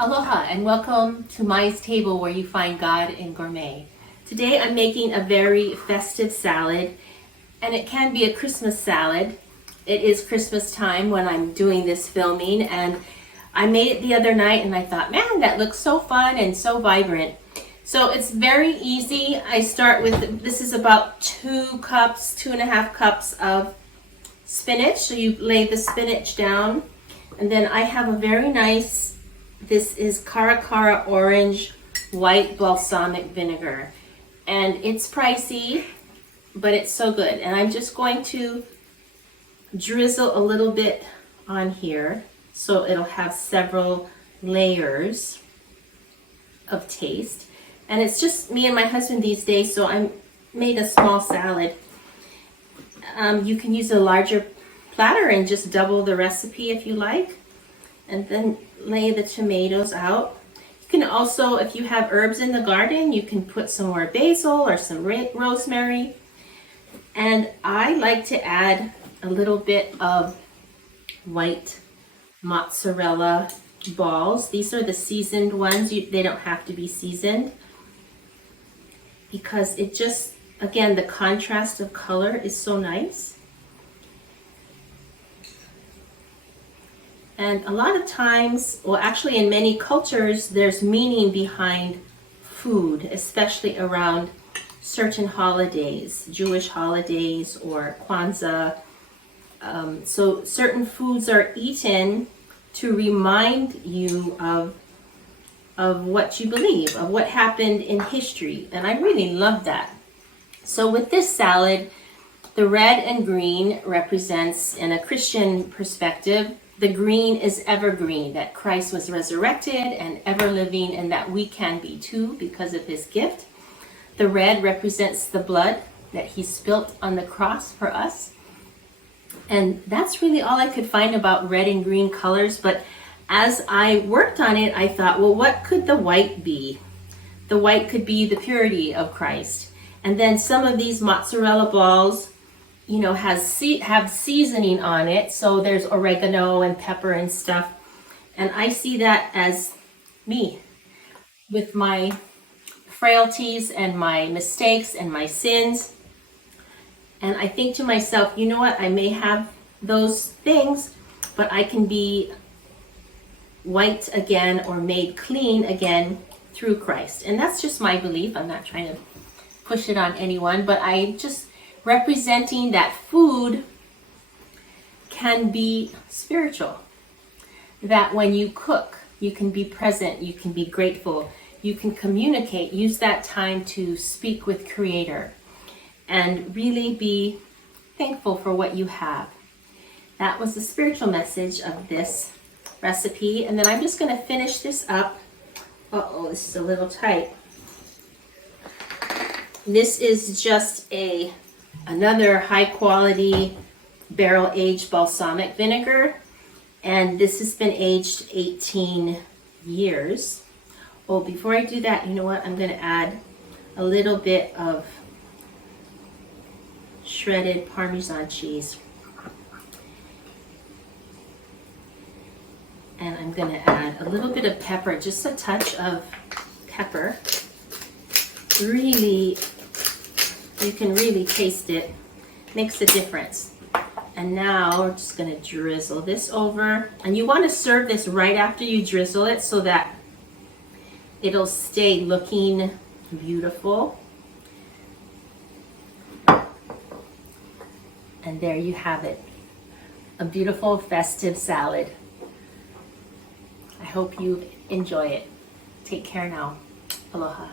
Aloha and welcome to Mai's Table, where you find God in gourmet. Today I'm making a very festive salad, and it can be a Christmas salad. It is Christmas time when I'm doing this filming, and I made it the other night and I thought, man, that looks so fun and so vibrant. So it's very easy. I start with, this is about 2.5 cups of spinach. So you lay the spinach down, and then I have a very nice, this is Cara orange white balsamic vinegar, and it's pricey, but it's so good. And I'm just going to drizzle a little bit on here so it'll have several layers of taste. And it's just me and my husband these days, so I made a small salad. You can use a larger platter and just double the recipe if you like, and then lay the tomatoes out. You can also, if you have herbs in the garden, you can put some more basil or some rosemary. And I like to add a little bit of white mozzarella balls. These are the seasoned ones. They don't have to be seasoned, because it just, again, the contrast of color is so nice. And a lot of times, well, actually in many cultures, there's meaning behind food, especially around certain holidays, Jewish holidays or Kwanzaa. So certain foods are eaten to remind you of what you believe, of what happened in history. And I really love that. So with this salad, the red and green represents, in a Christian perspective, the green is evergreen, that Christ was resurrected and ever living, and that we can be too because of his gift. The red represents the blood that he spilt on the cross for us. And that's really all I could find about red and green colors. But as I worked on it, I thought, well, what could the white be? The white could be the purity of Christ. And then some of these mozzarella balls, you know, have seasoning on it. So there's oregano and pepper and stuff. And I see that as me, with my frailties and my mistakes and my sins. And I think to myself, you know what? I may have those things, but I can be white again or made clean again through Christ. And that's just my belief. I'm not trying to push it on anyone, but I just representing that food can be spiritual. That when you cook, you can be present, you can be grateful, you can communicate, use that time to speak with Creator and really be thankful for what you have. That was the spiritual message of this recipe. And then I'm just going to finish this up. Uh-oh, this is a little tight. This is just another high quality barrel aged balsamic vinegar, and this has been aged 18 years. Oh, before I do that, you know what? I'm going to add a little bit of shredded Parmesan cheese. And I'm going to add a little bit of pepper, just a touch of pepper. Really, you can really taste it. Makes a difference. And now we're just going to drizzle this over. And you want to serve this right after you drizzle it so that it'll stay looking beautiful. And there you have it. A beautiful festive salad. I hope you enjoy it. Take care now. Aloha.